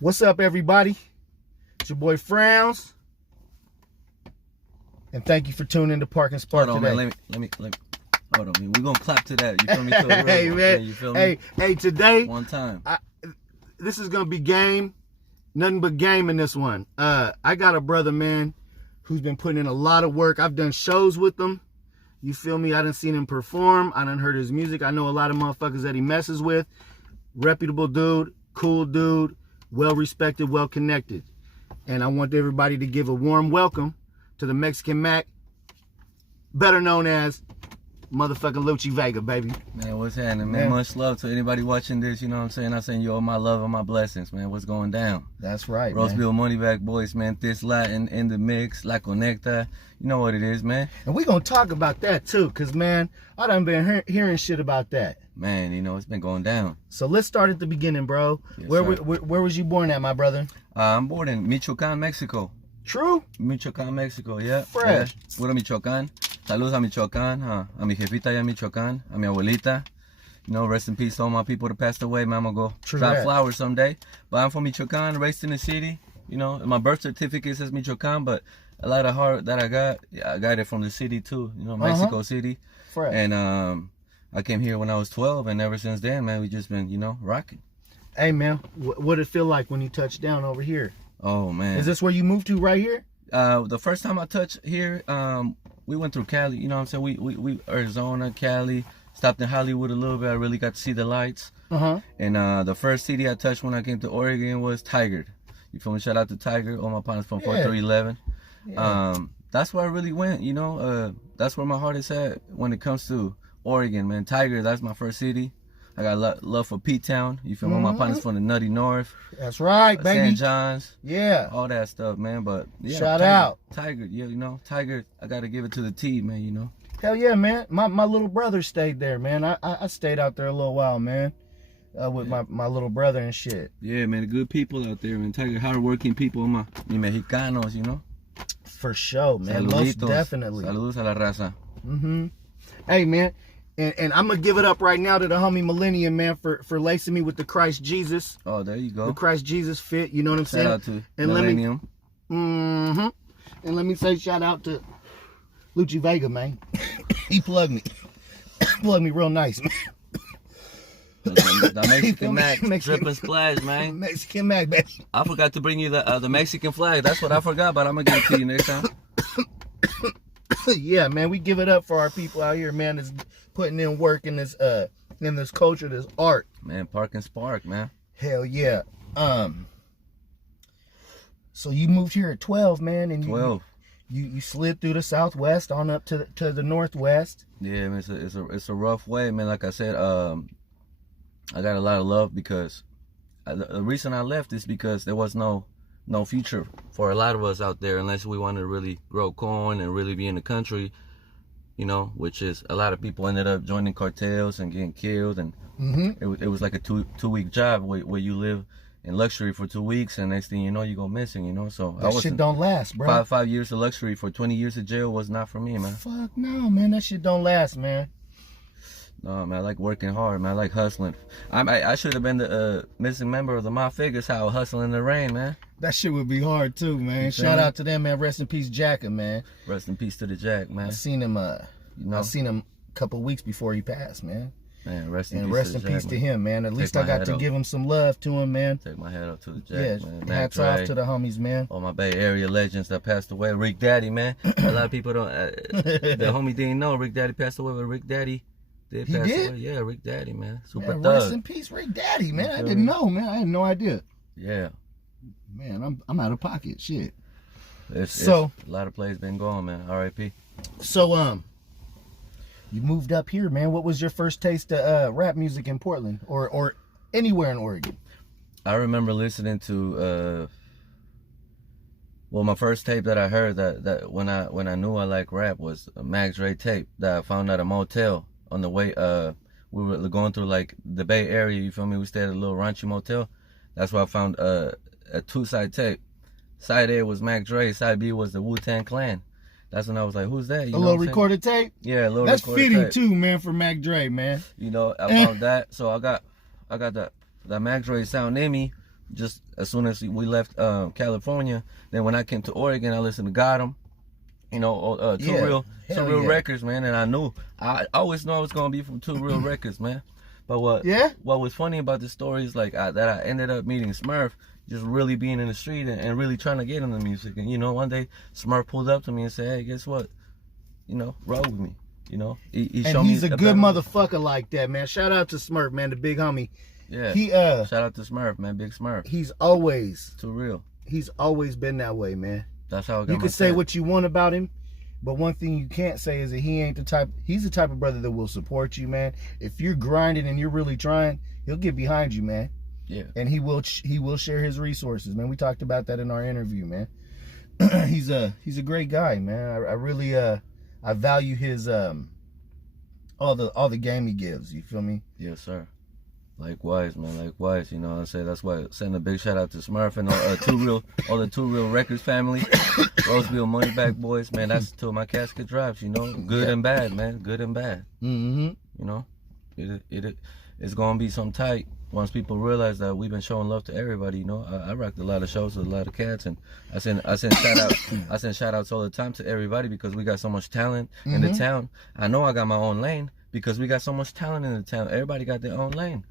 What's up, everybody? It's your boy Frowns, and thank you for tuning in to Park and Spark hold on, today. man. Let me. Hold on, man. We're gonna clap to that. You feel me? Hey, man. You feel me? Hey, today, One time. this is gonna be game, nothing but game in this one. I got a brother, man, who's been putting in a lot of work. I've done shows with him. You feel me? I done seen him perform. I done heard his music. I know a lot of motherfuckers that he messes with. Reputable dude, cool dude, well-respected, well-connected. And I want everybody to give a warm welcome to the Mexican Mac, better known as motherfucking Louchie Vega, baby. Man, what's happening, man? Much love to anybody watching this, you know what I'm saying? I send you all my love and my blessings, man. What's going down? That's right, Roseville Moneyback Boys, man. This Latin in the mix, La Conecta. You know what it is, man. And we gonna talk about that too, because, man, I done been hearing shit about that. Man, you know, it's been going down. So let's start at the beginning, bro. Yes, where was you born at, my brother? I'm born in Michoacán, Mexico. True? Michoacán, Mexico, yeah. Fresh. Yeah. Puro Michoacán. Saludos a Michoacán, a mi jefita allá en Michoacán, a mi abuelita. You know, rest in peace to all my people that passed away, man. I'm gonna go drop flowers someday. But I'm from Michoacán, raised in the city. You know, my birth certificate says Michoacán, but a lot of heart that I got it from the city too. You know, Mexico City. Fresh. And I came here when I was 12, and ever since then, man, we just been, you know, rocking. Hey, man, what did it feel like when you touched down over here? Oh, man. Is this where you moved to right here? The first time I touched here, we went through Cali. You know what I'm saying? We Arizona, Cali, stopped in Hollywood a little bit. I really got to see the lights. And the first city I touched when I came to Oregon was Tiger. You feel me? Shout out to Tiger, all my partners from 4311. Yeah. That's where I really went, you know. That's where my heart is at when it comes to Oregon, man. Tiger, that's my first city. I got love for P-Town. You feel me? My partners from the Nutty North. That's right, baby. St. John's. Yeah. All that stuff, man. But yeah, shout out. Tiger, yeah, you know, Tiger, I got to give it to the T, man, you know. Hell yeah, man. My little brother stayed there, man. I stayed out there a little while, man. With my little brother and shit. Yeah, man, the good people out there, man. Tiger, hardworking people, mi Mexicanos, you know. For sure, man. Saluditos. Most definitely. Saludos a la raza. Hey, man. And I'm going to give it up right now to the homie Millennium, man, for lacing me with the Christ Jesus. Oh, there you go. The Christ Jesus fit, you know what I'm saying? Shout out to and Millennium. And let me say shout out to Louchie Vega, man. He plugged me. Plugged me real nice, man. The Mexican Mac, drip and splash, man. Mexican Mac, baby. I forgot to bring you the Mexican flag. That's what I forgot, but I'm going to give it to you next time. Yeah, man, we give it up for our people out here, man, that's putting in work in this culture, this art. Man, Park and Spark, man. Hell yeah. So you moved here at 12, man, and 12. You slid through the Southwest on up to the Northwest. Yeah, man, it's a rough way, man. Like I said, I got a lot of love because the reason I left is because there was no future for a lot of us out there unless we wanted to really grow corn and really be in the country, you know, which is a lot of people ended up joining cartels and getting killed. And it was like a two-week job where you live in luxury for 2 weeks and next thing you know, you go missing, you know. So that shit don't last, bro. 5 years of luxury for 20 years of jail was not for me, man. Fuck no, man. That shit don't last, man. No, man, I like working hard, man. I like hustling. I should have been the missing member of the My Figures How hustling in the rain, man. That shit would be hard too, man. Shout out to them, man. Rest in peace, Jacket, man. Rest in peace to the Jack, man. I seen him. I seen him a couple weeks before he passed, man. Man, rest in peace to him, man. At least I got to give him some love to him, man. Take my hat up to the Jack, man. Hats off to the homies, man. All my Bay Area legends that passed away. Rick Daddy, man. A lot of people don't. The homie didn't know Rick Daddy passed away, but Rick Daddy did pass away. Yeah, Rick Daddy, man. Super thug. Rest in peace, Rick Daddy, man. I didn't know, man. I had no idea. Yeah. Man, I'm out of pocket, shit. So a lot of plays been going, man. R.I.P. So you moved up here, man. What was your first taste of rap music in Portland or anywhere in Oregon? I remember listening to well, my first tape that I heard that when I knew I liked rap was a Max Dre tape that I found at a motel on the way. We were going through like the Bay Area. You feel me? We stayed at a little raunchy motel. That's where I found a 2-side tape. Side A was Mac Dre. Side B was the Wu-Tang Clan. That's when I was like, who's that? You a know little recorded tape? Yeah, a little That's recorded fitting tape. too, man, for Mac Dre, man. You know, I found that. So I got the Mac Dre sound in me just as soon as we left California. Then when I came to Oregon, I listened to Got 'Em, you know, Two Real Records, man. And I always knew I was gonna be from Two Real Records, man. But what was funny about the story is like that I ended up meeting Smurf, just really being in the street and really trying to get into music. And you know, one day Smurf pulled up to me and said, "Hey, guess what? You know, roll with me." You know, he showed me. He's a good motherfucker like that, man. Shout out to Smurf, man, the big homie. Yeah. Shout out to Smurf, man, Big Smurf. He's always Too real. He's always been that way, man. That's how I got you can say what you want about him, but one thing you can't say is that he's the type of brother that will support you, man. If you're grinding and you're really trying, he'll get behind you, man. Yeah. And he will share his resources, man. We talked about that in our interview, man. he's a great guy, man. I really I value his all the game he gives. You feel me? Yes, sir. Likewise, man. Likewise. You know what I'm saying? That's why I send a big shout out to Smurf and all the Two Real Records family. Roseville Moneyback Boys, man. That's till my casket drops, you know. Good and bad, man. Good and bad. Mm-hmm. You know? It's gonna be some tight once people realize that we've been showing love to everybody, you know. I rocked a lot of shows with a lot of cats, and I send shout outs all the time to everybody because we got so much talent in the town. I know I got my own lane because we got so much talent in the town. Everybody got their own lane.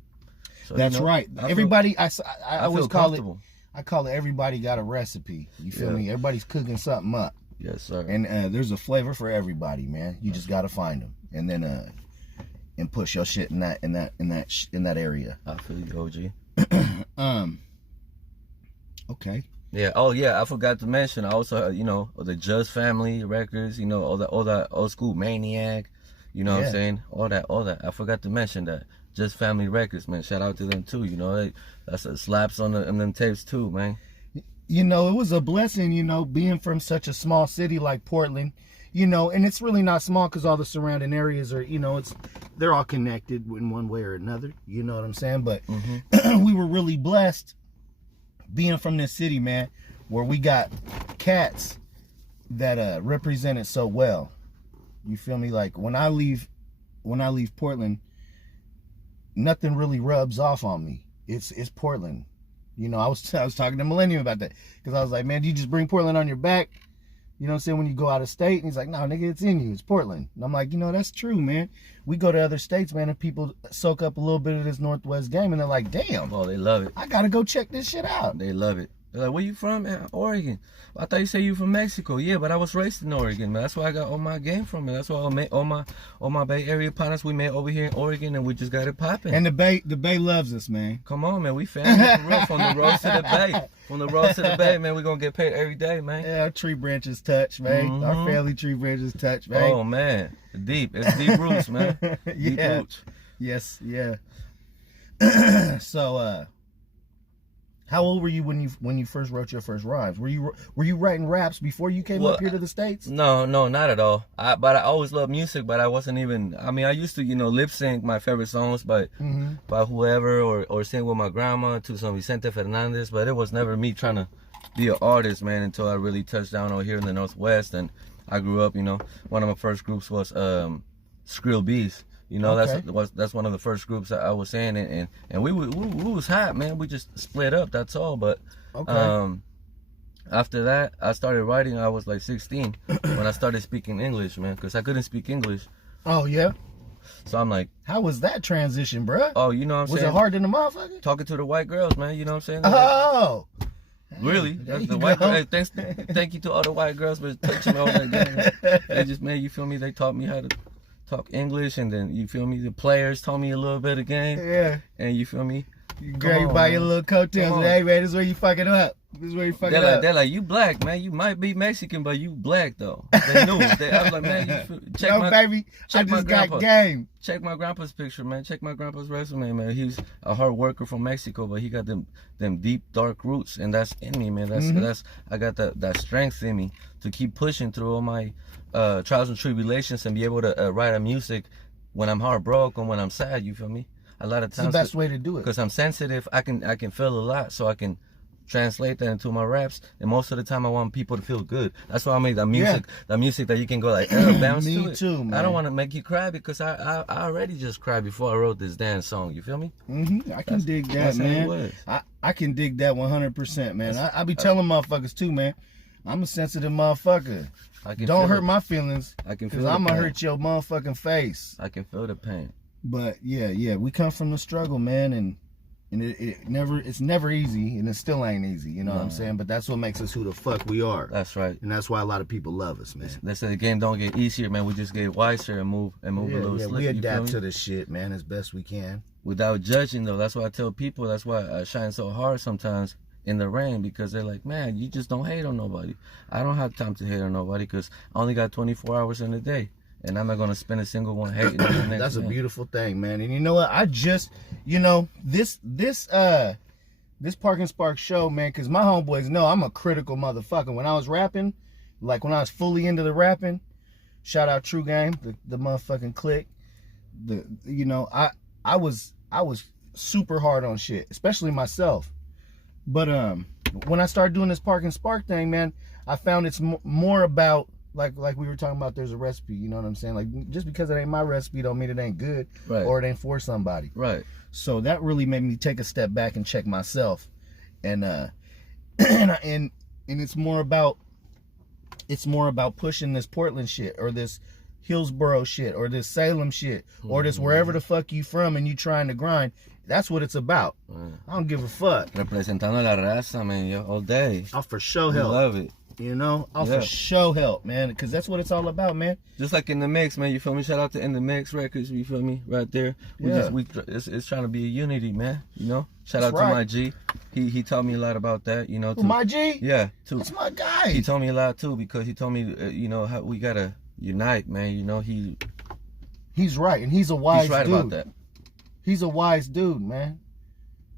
So, that's you know, right. Everybody, I always call it. comfortable. I call it everybody got a recipe. You feel me? Everybody's cooking something up. Yes, sir. And there's a flavor for everybody, man. You just gotta find them, and then and push your shit in that area. I feel you, OG. Okay. Yeah. Oh, yeah. I forgot to mention also, you know, the Just Family Records. You know, all that old school Maniac. You know what I'm saying? All that. I forgot to mention that. Just Family Records, man. Shout out to them too. You know, that's a slaps on them tapes too, man. You know, it was a blessing, you know, being from such a small city like Portland, you know, and it's really not small because all the surrounding areas are, you know, they're all connected in one way or another. You know what I'm saying? But we were really blessed being from this city, man, where we got cats that represent it so well. You feel me? Like when I leave Portland, nothing really rubs off on me. It's Portland. You know, I was talking to Millennium about that because I was like, man, do you just bring Portland on your back? You know what I'm saying? When you go out of state, and he's like, no, nigga, it's in you. It's Portland. And I'm like, you know, that's true, man. We go to other states, man, and people soak up a little bit of this Northwest game, and they're like, damn. Oh, they love it. I gotta go check this shit out. They love it. They're like, where you from? Man, Oregon. I thought you said you from Mexico. Yeah, but I was raised in Oregon, man. That's where I got all my game from, man. That's why all my Bay Area partners we met over here in Oregon, and we just got it popping. And the Bay loves us, man. Come on, man. We family for real. From the roads to the Bay. From the roads to the Bay, man. We gonna get paid every day, man. Yeah, our tree branches touch, man. Our family tree branches touch, man. Oh, man. It's deep roots, man. Deep roots. Yes, yeah. So, how old were you when you first wrote your first rhymes? Were you writing raps before you came up here to the States? No, not at all. But I always loved music, but I wasn't even. I mean, I used to, you know, lip sync my favorite songs by whoever, or sing with my grandma to some Vicente Fernandez. But it was never me trying to be an artist, man, until I really touched down over here in the Northwest. And I grew up, you know, one of my first groups was Skrill Bees. You know, that's one of the first groups I was in, and we was hot, man. We just split up, that's all. But after that, I started writing. I was like 16 when I started speaking English, man, because I couldn't speak English. Oh yeah. So I'm like, how was that transition, bruh? Oh, you know what I'm saying? Was it hard in the motherfucker? Talking to the white girls, man. You know what I'm saying? Oh. Really? That's the white girl. Hey, thank you to all the white girls for teaching me all that game. They just, man, you feel me? They taught me how to talk English, and then you feel me, the players taught me a little bit of game. Yeah. And you feel me, you grab you by your little coattails and, hey man, this is where you fucking up. This is where you fucking up. They're like, you black, man. You might be Mexican, but you black though. They knew. I was like, man, baby, I just got game. Check my grandpa's picture, man. Check my grandpa's resume, man. He's a hard worker from Mexico, but he got them deep dark roots, and that's in me, man. That's I got that strength in me to keep pushing through all my trials and tribulations and be able to write a music when I'm heartbroken, when I'm sad. You feel me? A lot of times it's the best way to do it. Because I'm sensitive, I can feel a lot, so I can translate that into my raps, and most of the time I want people to feel good. That's why I made the music, the music that you can go like bounce Me to it. too, man. I don't want to make you cry because I already just cried before I wrote this damn song. You feel me? I can dig that, man. I can dig that 100%, man. I be telling motherfuckers too, man. I'm a sensitive motherfucker. Don't hurt my feelings. I can feel because I'm gonna hurt your motherfucking face. I can feel the pain. But yeah, we come from the struggle, man, and it's never easy, and it still ain't easy, you know what I'm saying? But that's what makes us who the fuck we are. That's right. And that's why a lot of people love us, man. They say the game don't get easier, man. We just get wiser and move a little slick. We adapt to the shit, man, as best we can. Without judging, though. That's why I tell people, that's why I shine so hard sometimes in the rain, because they're like, man, you just don't hate on nobody. I don't have time to hate on nobody because I only got 24 hours in a day. And I'm not going to spend a single one hating on the next That's a man. beautiful thing, man. And you know what? I just, this Park and Spark show, man, because my homeboys know I'm a critical motherfucker. When I was rapping, like when I was fully into the rapping, shout out True Game, the motherfucking clique. I was super hard on shit, especially myself. But when I started doing this Park and Spark thing, man, I found it's more about, like we were talking about, there's a recipe, you know what I'm saying? Like, just because it ain't my recipe don't mean it ain't good, right, or it ain't for somebody. Right. So that really made me take a step back and check myself. And and it's more about pushing this Portland shit, or this Hillsboro shit, or this Salem shit, or this wherever the fuck you from and you trying to grind. That's what it's about. I don't give a fuck. Representando la raza, man, all day. I'll for sure help. Love it. I'll for sure help, man, because that's what it's all about, man. Just like In the Mix, man, you feel me? Shout out to In the Mix Records, you feel me? Right there. It's trying to be a unity, man, Shout out to my G. He taught me a lot about that, too. My G? Yeah, too. That's my guy. He told me a lot, too, because he told me, how we got to unite, man, He's right, and he's a wise dude. He's right about that. He's a wise dude, man.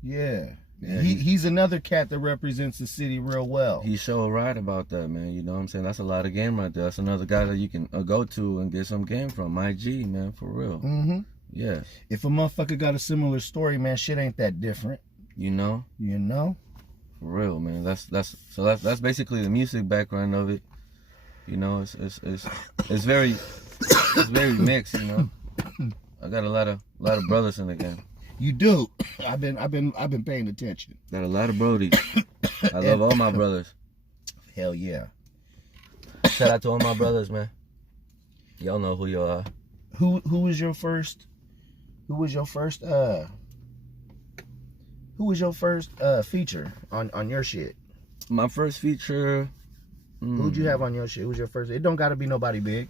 Yeah, he's another cat that represents the city real well. He's so right about that, man. You know what I'm saying? That's a lot of game right there. That's another guy that you can go to and get some game from. My G, man, for real. Yeah. If a motherfucker got a similar story, man, shit ain't that different. You know? For real, man. That's basically the music background of it. It's very mixed, I got a lot of brothers in the game. You do. I've been paying attention. Got a lot of brodies. I love all my brothers. Hell yeah. Shout out to all my brothers, man. Y'all know who you are. Who was your first feature on your shit? My first feature. Who'd you have on your shit? Who's your first? It don't gotta be nobody big.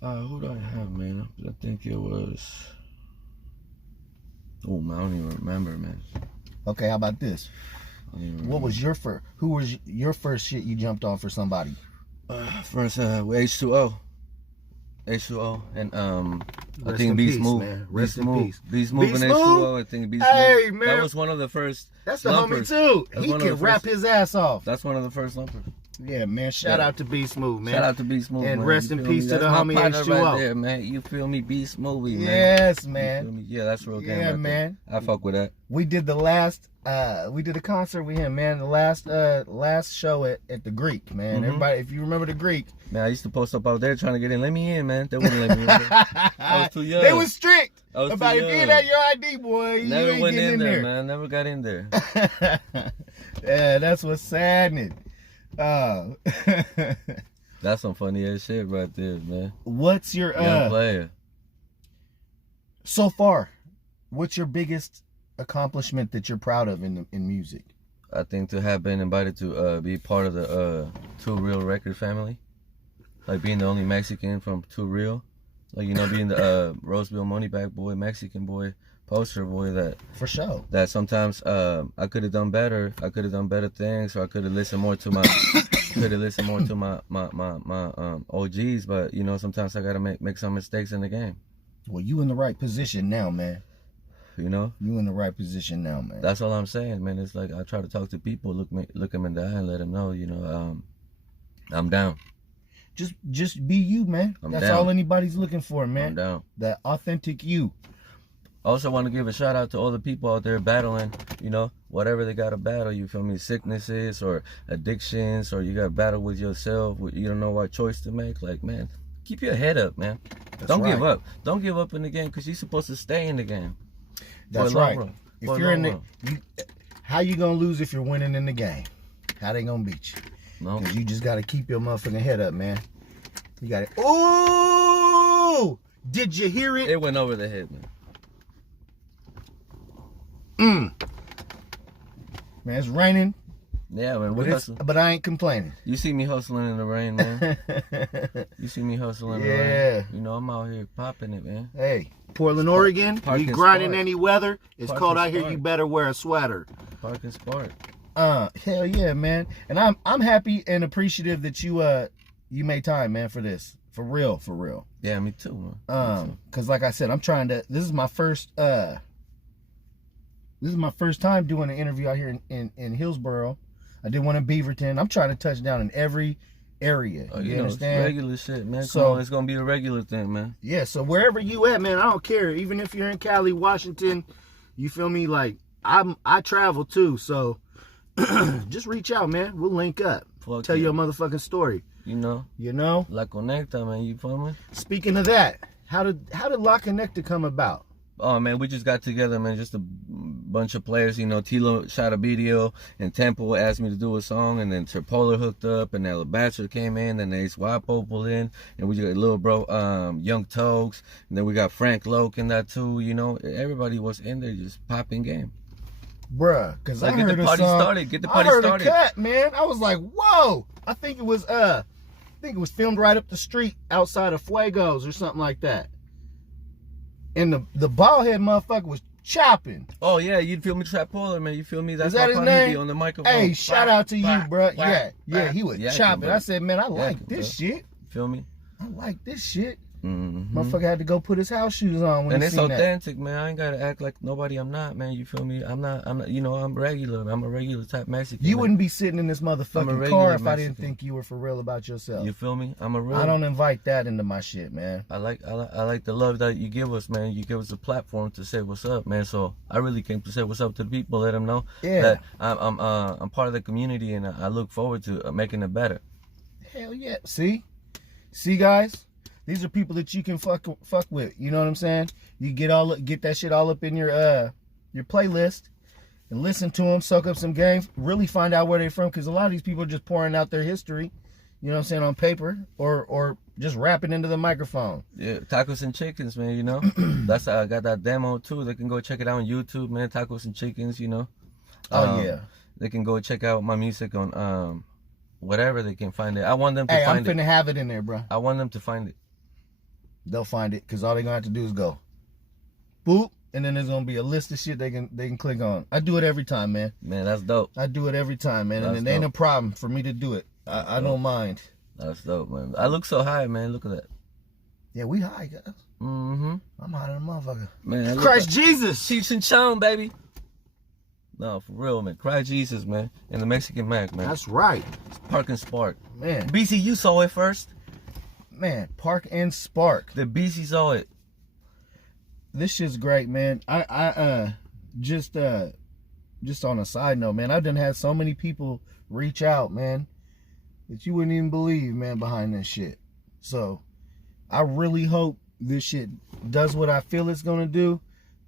Who do I have, man? I think it was. Oh man, I don't even remember, man. Okay, how about this? What was your first? Who was your first shit you jumped on for somebody? First, H2O, and I think Beast Move, Rest in peace. Beast Move and H2O. I think Beast Move. Hey man, that was one of the first. That's the homie too. He can rap his ass off. That's one of the first lumpers. Yeah, man. Shout out to Beast Move, man. Shout out to Beast Move, and man. rest in peace to the homie H2O. Right there, man. You feel me? Beast Movie, man. Yes, man. Yeah, that's real game. Yeah, right man. There. I fuck with that. We did the we did a concert with him, man. The last show at the Greek, man. Everybody, if you remember the Greek. Man, I used to post up out there trying to get in. Let me in, man. They wouldn't let me in. I was too young. They was strict about if young. you ain't had your ID, boy. You Never ain't went getting in there, man. Never got in there. Yeah, that's what's saddening. That's some funny ass shit right there, man. What's your young player? So far, what's your biggest accomplishment that you're proud of in music? I think to have been invited to be part of the Too Real record family, like being the only Mexican from Too Real, like being the Roseville Moneyback boy, Mexican boy, poster boy. That for sure. That sometimes I could have done better. I could have done better things, or I could have listened more to my my OGs. But sometimes I gotta make some mistakes in the game. Well, you in the right position now, man. You in the right position now, man. That's all I'm saying, man. It's like I try to talk to people, look them in the eye, and let them know, I'm down. Just be you, man. That's down. all anybody's looking for, man. I'm down. That authentic you. Also want to give a shout out to all the people out there battling, you know, whatever they got to battle, you feel me, sicknesses or addictions, or you got to battle with yourself, you don't know what choice to make. Like, man, keep your head up, man. Don't give up. Don't give up in the game, because you're supposed to stay in the game. That's right. If you're in how you going to lose if you're winning in the game? How they going to beat you? No. Because you just got to keep your motherfucking head up, man. You got it. Oh! Did you hear it? It went over the head, man. Man, it's raining. Yeah, man, but I ain't complaining. You see me hustling in the rain, man. You see me hustling in the rain. You know, I'm out here popping it, man. Hey, Portland, Oregon, you grinding any weather. It's cold out here. You better wear a sweater. Park and Spark. Hell yeah, man. And I'm happy and appreciative that you made time, man, for this. For real, for real. Yeah, me too, man. Cause like I said, I'm trying to. This is my first time doing an interview out here in Hillsboro. I did one in Beaverton. I'm trying to touch down in every area. You understand? It's regular shit, man. So it's gonna be a regular thing, man. Yeah. So wherever you at, man, I don't care. Even if you're in Cali, Washington, you feel me? Like I travel too. So just reach out, man. We'll link up. Tell your motherfucking story. You know. La Conecta, man. You feel me? Speaking of that, how did La Conecta come about? Oh man, we just got together, man. Just a bunch of players, you know. Tilo shot a video, and Temple asked me to do a song, and then Terpola hooked up, and then Alabaster came in, and Ace Wapo pulled in, and we got little bro, Young Togs, and then we got Frank Loke in that too. You know, everybody was in there just popping game. Bruh, cause like, I heard the party started. Get the party started. I heard a cut, man. I was like, whoa. I think it was filmed right up the street outside of Fuego's or something like that. And the bald head motherfucker was chopping. Oh yeah, you feel me, Trap Polar, man. You feel me? That's Is that his name? On the microphone. Hey, shout out to you, bro. Yeah, he was chopping. I said, man, I like this shit. Feel me? I like this shit. Mm-hmm. Motherfucker had to go put his house shoes on when and he it's seen authentic, that. man. I ain't gotta act like nobody I'm not, man. You feel me? I'm not, you know, I'm regular. I'm a regular type Mexican. You wouldn't be sitting in this motherfucking car if I didn't think you were for real about yourself. You feel me? I'm a real. I don't invite that into my shit, man. I like the love that you give us, man. You give us a platform to say what's up, man. So I really came to say what's up to the people, let them know that I'm part of the community, and I look forward to making it better. Hell yeah. See guys? These are people that you can fuck with. You know what I'm saying? You get that shit all up in your playlist and listen to them, soak up some games, really find out where they're from, because a lot of these people are just pouring out their history, you know what I'm saying, on paper or just rapping into the microphone. Yeah, Tacos and Chickens, man, you know. That's how I got that demo too. They can go check it out on YouTube, man. Tacos and Chickens, you know. Yeah. They can go check out my music on whatever they can find it. I want them to find it. I'm finna have it in there, bro. I want them to find it. They'll find it, because all they're gonna have to do is go boop, and then there's gonna be a list of shit they can click on. I do it every time, man. Man, that's dope. I do it every time, man. And it ain't a problem for me to do it. I don't mind. That's dope, man. I look so high, man. Look at that. Yeah, we high, guys. Mm-hmm. I'm higher than a motherfucker. Man, Christ Jesus. Cheech and Chong, baby. No, for real, man. Christ Jesus, man. And the Mexican Mac, man. That's right. Park and Spark. Man. BC, you saw it first. Man, Park and Spark. The BC saw it. This shit's great, man. I just on a side note, man, I've done had so many people reach out, man, that you wouldn't even believe, man, behind this shit. So I really hope this shit does what I feel it's gonna do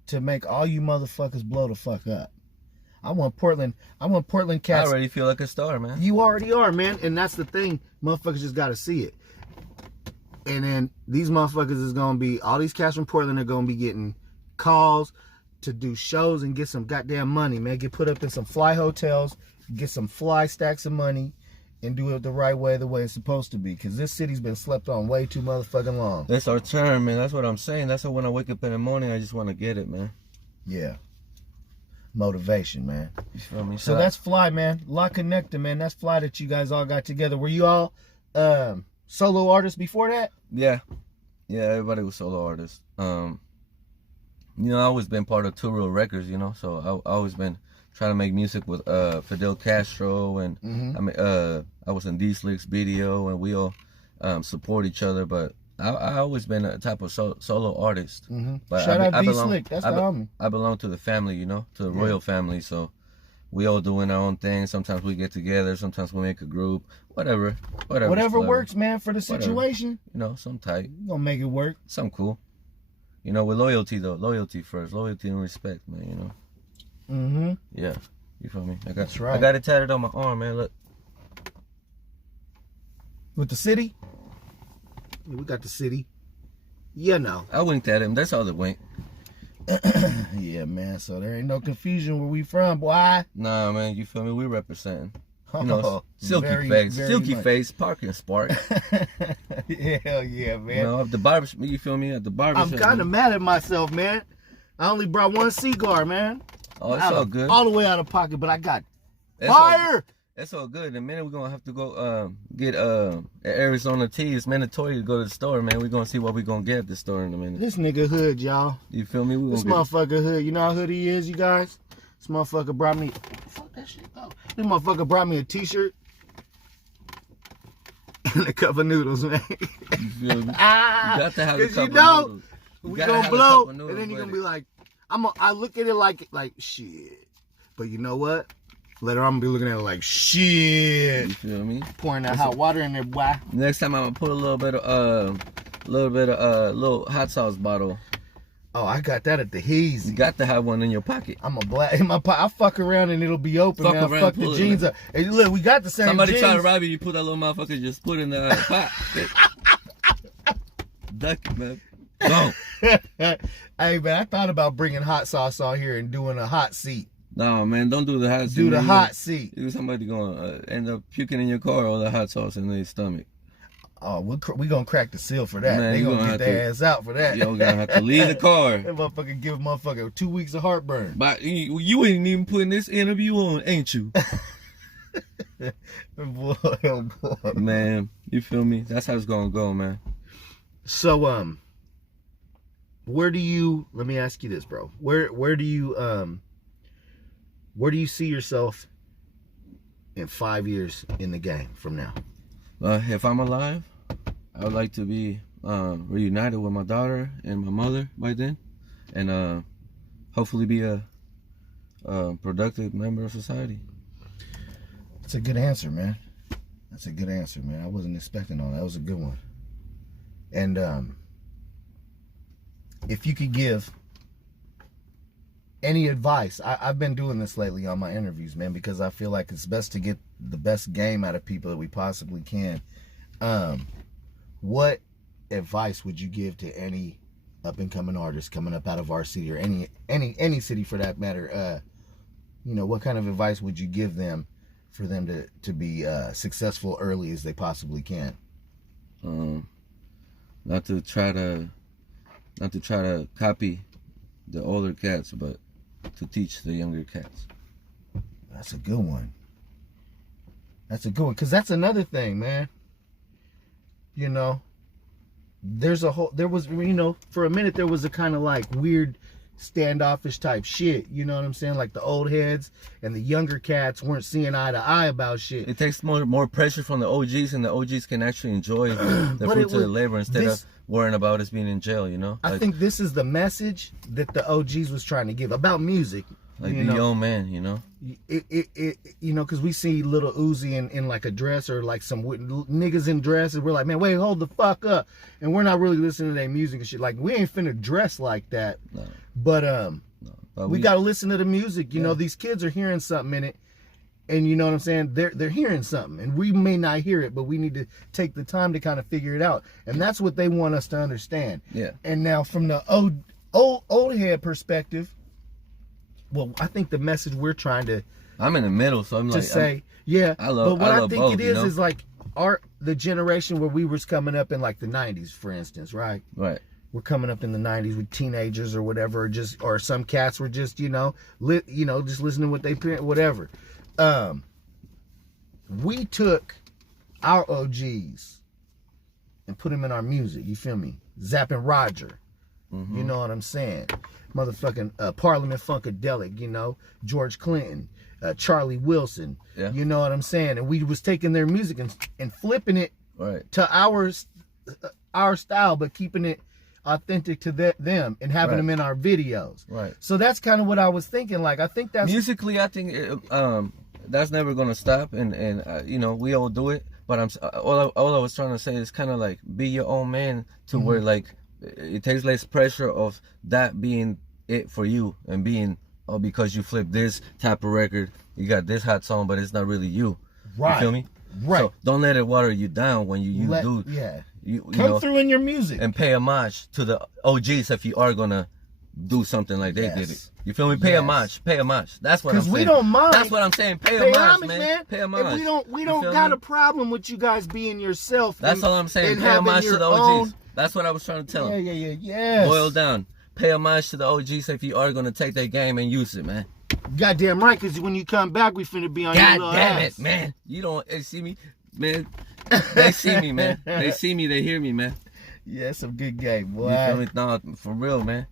to make all you motherfuckers blow the fuck up. I want Portland cats. I already feel like a star, man. You already are, man. And that's the thing. Motherfuckers just gotta see it. And then these motherfuckers is gonna be, all these cats from Portland are gonna be getting calls to do shows and get some goddamn money, man. Get put up in some fly hotels, get some fly stacks of money, and do it the right way, the way it's supposed to be. Because this city's been slept on way too motherfucking long. That's our turn, man. That's what I'm saying. That's why when I wake up in the morning, I just want to get it, man. Yeah. Motivation, man. You feel me? So that's fly, man. La Conecta, man. That's fly that you guys all got together. Were you all solo artists before that? Yeah, everybody was solo artists. You know, I always been part of Two Real Records, you know, so I always been trying to make music with Fidel Castro, and I mean, I was in D Slick's video, and we all support each other. But I always been a type of solo artist. But Shout out I D belong, Slick. That's the homie. I belong to the family, you know, to the royal family. So we all doing our own thing. Sometimes we get together. Sometimes we make a group. Whatever Works, man, for the situation. You know, some tight. You gonna make it work. Some cool. You know, with loyalty though. Loyalty first. Loyalty and respect, man. You know. Yeah. You feel me? That's right. I got it tatted on my arm, man. Look. With the city? Yeah, we got the city. You know. I winked at him. That's all that wink. Yeah, man. So there ain't no confusion where we from, boy. Nah, man. You feel me? We representing. You know, Oh, silky face, parking spark. Hell yeah, man. You know, at the barber, you feel me? At the barber. I'm kind of mad at myself, man. I only brought one cigar, man. Oh, it's all good. All the way out of pocket, but I got That's fire. That's all good. In a minute, we're going to have to go get Arizona tea. It's mandatory to go to the store, man. We're going to see what we're going to get at the store in a minute. This nigga hood, y'all. You feel me? This motherfucker hood. You know how hood he is, you guys? This motherfucker brought me... Fuck that shit, though. This motherfucker brought me a t-shirt and a cup of noodles, man. You feel me? You got to have a cup of noodles. We gonna blow, and then you're gonna be like, I look at it like shit. But you know what? Later on, I'm gonna be looking at it like shit. You feel me? Pouring that hot water in there, boy. Next time I'm gonna put a little bit of little hot sauce bottle. Oh, I got that at the Heezy. You got to have one in your pocket. I'm a black in my pocket. I fuck around and it'll be open, man. Fuck the jeans up. Hey, look, we got the same Somebody jeans. try to rob you, you put that little motherfucker, just put in the pot. Duck it, man. Go. Hey, man, I thought about bringing hot sauce on here and doing a hot seat. No, man, don't do the hot seat. Do the hot seat. Somebody gonna end up puking in your car or the hot sauce in their stomach. Oh, we gonna crack the seal for that. Man, they gonna get their ass out for that. You're gonna have to leave the car. That motherfucker give a motherfucker 2 weeks of heartburn. But you ain't even putting this interview on, ain't you? Boy, oh boy. Man, you feel me? That's how it's gonna go, man. So, let me ask you this, bro. Where do you see yourself in 5 years in the game from now? If I'm alive, I would like to be reunited with my daughter and my mother by then, and hopefully be a productive member of society. That's a good answer, man. That's a good answer, man. I wasn't expecting all that. That was a good one. And if you could give any advice, I've been doing this lately on my interviews, man, because I feel like it's best to get the best game out of people that we possibly can. What advice would you give to any up and coming artist coming up out of our city or any city for that matter? What kind of advice would you give them for them to be successful early as they possibly can? Not to try to copy the older cats, but to teach the younger cats. That's a good one. That's a good one, because that's another thing, man. For a minute there was a kind of like weird standoffish type shit, you know what I'm saying? Like the old heads and the younger cats weren't seeing eye to eye about shit. It takes more pressure from the OGs, and the OGs can actually enjoy the fruits of their labor instead of worrying about us being in jail, you know? I think this is the message that the OGs was trying to give about music. Like the young man, you know? Because we see little Uzi in like a dress or like some niggas in dresses. We're like, man, wait, hold the fuck up. And we're not really listening to their music and shit. Like, we ain't finna dress like that. No. But we gotta listen to the music. You know, these kids are hearing something in it. And you know what I'm saying? They're hearing something. And we may not hear it, but we need to take the time to kind of figure it out. And that's what they want us to understand. Yeah. And now from the old head perspective, well, I think the message we're trying to... I'm in the middle, so I'm like... I love both, it is like the generation where we was coming up in like the 90s, for instance, right? Right. We're coming up in the 90s with teenagers or whatever, or some cats were just, just listening to what they parent, whatever. We took our OGs and put them in our music, you feel me? Zapp and Roger. Mm-hmm. You know what I'm saying? Motherfucking Parliament Funkadelic, George Clinton, Charlie Wilson. Yeah. You know what I'm saying? And we was taking their music and flipping it to our style, but keeping it authentic to them and having them in our videos. Right. So that's kind of what I was thinking. Like, I think that's musically, I think that's never gonna stop, and you know, we all do it. But all I was trying to say is kind of like be your own man to where like it takes less pressure of that being it for you and being because you flip this type of record, you got this hot song, but it's not really you. Right. You feel me? Right. So don't let it water you down when you do. Yeah. You Come know, through in your music and pay homage to the OGs if you are gonna do something like they did it. You feel me? Pay homage. Pay homage. That's what I'm saying. Because we don't mind. That's what I'm saying. Pay homage, man. Pay homage. And we don't got a problem with you guys being yourself. That's all I'm saying. Pay homage to the OGs. That's what I was trying to tell him. Yeah. Boil down. Pay homage to the OGs if you are gonna take their game and use it, man. Goddamn right, because when you come back, we finna be on your little ass. God damn it, man. You don't see me, man. They see me, man. They see me. They hear me, man. Yeah, it's a good game, boy. You feel me? No, for real, man.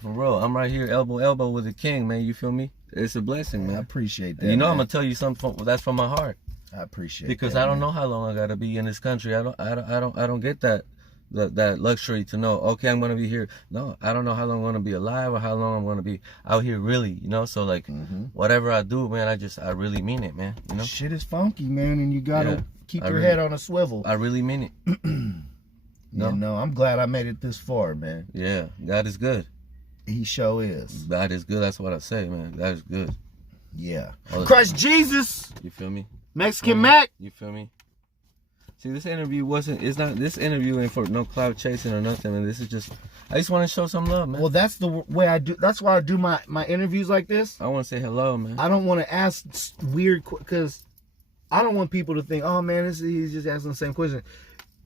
For real. I'm right here, elbow to elbow with the king, man. You feel me? It's a blessing, man. I appreciate that. And you know, man. I'm gonna tell you something that's from my heart. I appreciate because that, I don't man. know how long I gotta be in this country. I don't get that luxury to know. Okay, I'm gonna be here. No, I don't know how long I'm gonna be alive or how long I'm gonna be out here. Really, you know. So like, whatever I do, man, I really mean it, man. You know, shit is funky, man, and you gotta keep your head on a swivel. I really mean it. No, I'm glad I made it this far, man. Yeah, God is good. He sure is. God is good. That's what I say, man. God is good. Yeah. Christ Jesus. You feel me? Mexican Mac. You feel me? See, this interview this interview ain't for no cloud chasing or nothing, man. This is just, I just want to show some love, man. Well, that's the way I do, that's why I do my interviews like this. I want to say hello, man. I don't want to ask weird, because I don't want people to think, oh man, he's just asking the same question.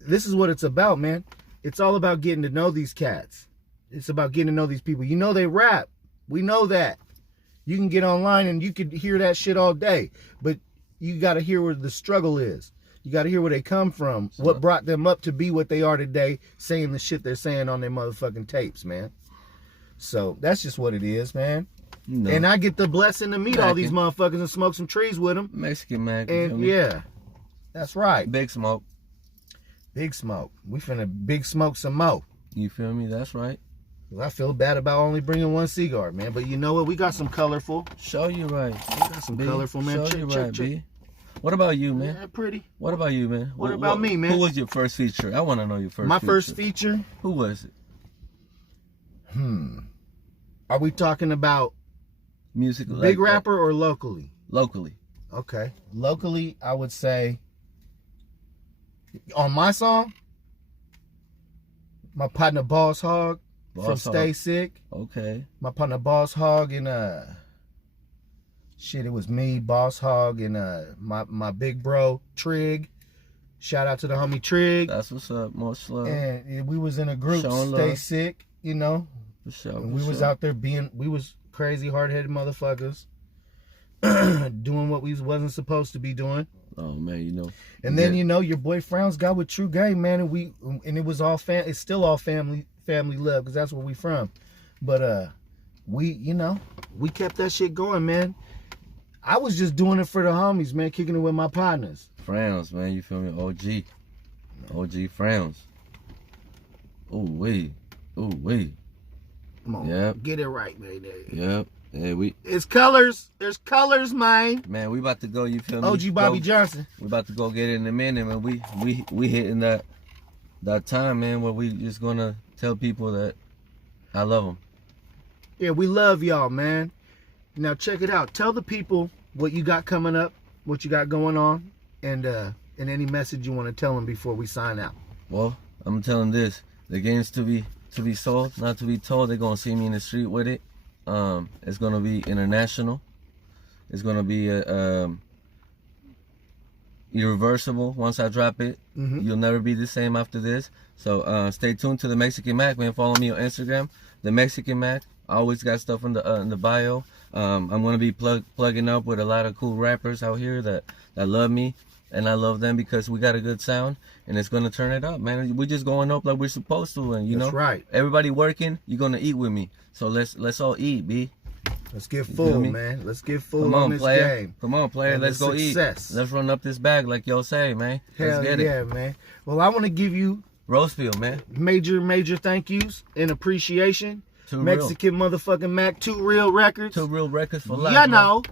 This is what it's about, man. It's all about getting to know these cats. It's about getting to know these people. You know they rap. We know that. You can get online and you could hear that shit all day. But you got to hear where the struggle is. You got to hear where they come from. What brought them up to be what they are today, saying the shit they're saying on their motherfucking tapes, man. So that's just what it is, man. No. And I get the blessing to meet all these motherfuckers and smoke some trees with them. Mexican Mac. And yeah, that's right. Big smoke. Big smoke. We finna big smoke some more. You feel me? That's right. I feel bad about only bringing one cigar, man. But you know what? We got some colorful. Show you right. We got some colorful, man. Show you right, B. What about you, man? Yeah, pretty. What about you, man? What about me, man? Who was your first feature? I want to know your first My feature. first feature? Who was it? Are we talking about music? Big rapper or locally? Locally. Okay. Locally, I would say on my song, my partner Boss Hog from Stay Sick. Okay. My partner Boss Hog and it was me, Boss Hog, and my big bro Trig. Shout out to the homie Trig. That's what's up. Much love. And we was in a group, Stay Sick, you know. For sure. And we was out there we was crazy hard-headed motherfuckers doing what we wasn't supposed to be doing. Oh man, you know. And then you know your boy Frowns got with True Game, man, and it was all it's still all family love, because that's where we from. But we kept that shit going, man. I was just doing it for the homies, man, kicking it with my partners. Frowns, man, you feel me? OG Frowns. Ooh wee. Come on, yep. Get it right, man. Yep. Hey, it's colors. There's colors, man. Man, we about to go. You feel me? OG Bobby Johnson. We about to go get it in a minute, man. We hitting that time, man, where we just gonna tell people that I love them. Yeah, we love y'all, man. Now check it out. Tell the people what you got coming up, what you got going on, and any message you want to tell them before we sign out. Well, I'm telling this: the game's to be sold, not to be told. They're gonna see me in the street with it. It's gonna be international. It's gonna be irreversible. Once I drop it, you'll never be the same after this. So stay tuned to the Mexican Mac, man. Follow me on Instagram, the Mexican Mac. I always got stuff in the bio. I'm gonna be plugging up with a lot of cool rappers out here that love me, and I love them because we got a good sound, and it's gonna turn it up, man. We're just going up like we're supposed to, and you know, right. Everybody working, you're gonna eat with me. So let's all eat, B. Let's get full, man. Let's get full. Come on, this player. game. Come on, player. Let's go eat. Let's run up this bag like y'all say, man. Hell Let's get yeah, it. man. Well, I want to give you Rosefield, man. Major thank yous and appreciation. Too Mexican motherfucking Mac, 2 Real Records. 2 Real Records for life. You know.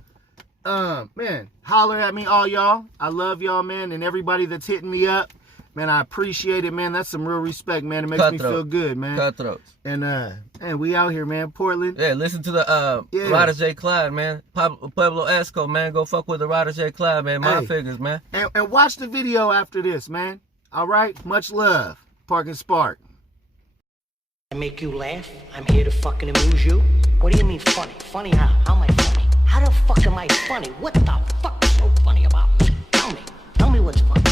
Man, holler at me, all y'all. I love y'all, man, and everybody that's hitting me up. Man, I appreciate it, man. That's some real respect, man. It makes me feel good, man. Cutthroats. And we out here, man. Portland. Yeah, listen to the Ryder J. Clyde, man. Pueblo Esco, man. Go fuck with the Ryder J. Clyde, man. My figures, man. And watch the video after this, man. All right? Much love. Park and Spark. I make you laugh? I'm here to fucking amuse you? What do you mean funny? Funny how? How am I funny? How the fuck am I funny? What the fuck is so funny about me? Tell me what's funny.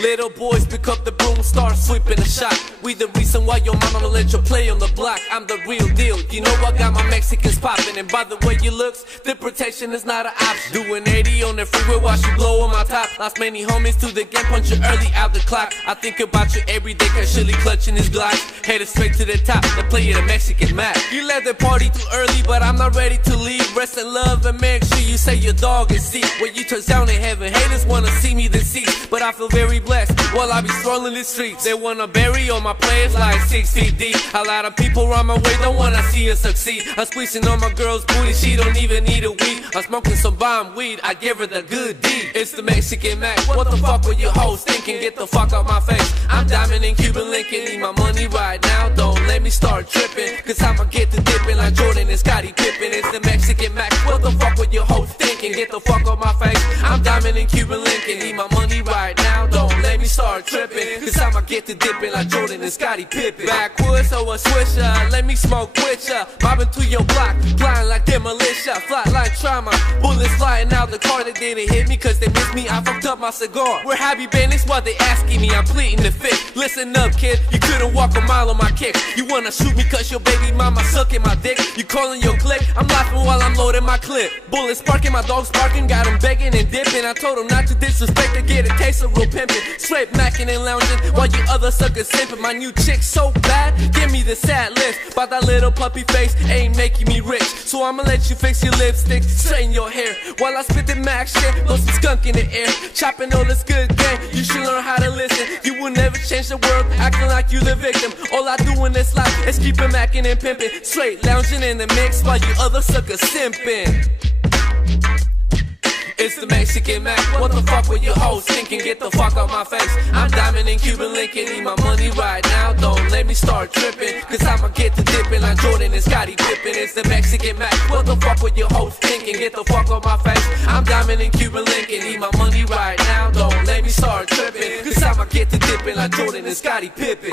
Little boys pick up the broom, start sweeping the shop. We the reason why your mama don't let you play on the block. I'm the real deal, you know I got my Mexicans popping. And by the way you looks, the protection is not an option. Doing 80 on the freeway, watch you blow on my top. Lost many homies to the game, punch you early out the clock. I think about you every day, cause Shirley clutching his Glock. Headed straight to the top, the play the Mexican Mac. You left the party too early, but I'm not ready to leave. Rest in love and make sure you say your dog is sick. When you touch down in heaven, haters wanna see me then see. But I feel very blessed while I be strolling the streets. They wanna bury all my players like 6 feet deep. A lot of people around my way don't wanna see us succeed. I'm squeezing on my girl's booty, she don't even need a weed. I'm smoking some bomb weed, I give her the good D. It's the Mexican Mac, what the fuck were you hoes thinking? Get the fuck out my face. I'm diamond in Cuban Lincoln, need my money right now. Don't let me start tripping, cause I'ma get to dipping like Jordan and Scottie Pippen. It's the Mexican Mac, what the fuck were you hoes thinking? Get the fuck out my face. I'm diamond in Cuban Lincoln, need my money right now. Don't let me start tripping, cause I'ma get to dipping like Jordan and Scottie Pippen. Backwoods or a swisher, let me smoke with ya. Mobbing to your block, flying like demolition. Fly like trauma, bullets flying out the car. They didn't hit me cause they missed me, I fucked up my cigar. We're happy bandits while they asking me, I'm pleading the fifth. Listen up kid, you couldn't walk a mile on my kick. You wanna shoot me cause your baby mama sucking my dick. You calling your clique, I'm laughing while I'm loading my clip. Bullets sparking, my dog's barking, got him begging and dipping. I told him not to disrespect to get a taste of real pimpin'. Straight macking and lounging while you other suckers simping. My new chick so bad, give me the sad lips. But that little puppy face ain't making me rich, so I'ma let you fix your lipstick, straighten your hair while I spit the max shit, blow some skunk in the air. Chopping all this good game, you should learn how to listen. You will never change the world, acting like you the victim. All I do in this life is keep it macking and pimping. Straight lounging in the mix while you other suckers simping. It's the Mexican Mac, what the fuck were you hoes thinking? Get the fuck out my face. I'm diamond in Cuban Lincoln, need my money right now. Don't let me start tripping, cause I'ma get to dipping like Jordan and Scottie Pippen. It's the Mexican Mac, what the fuck were you hoes thinking? Get the fuck out my face. I'm diamond in Cuban Lincoln, need my money right now. Don't let me start tripping, cause I'ma get to dipping like Jordan and Scottie Pippen.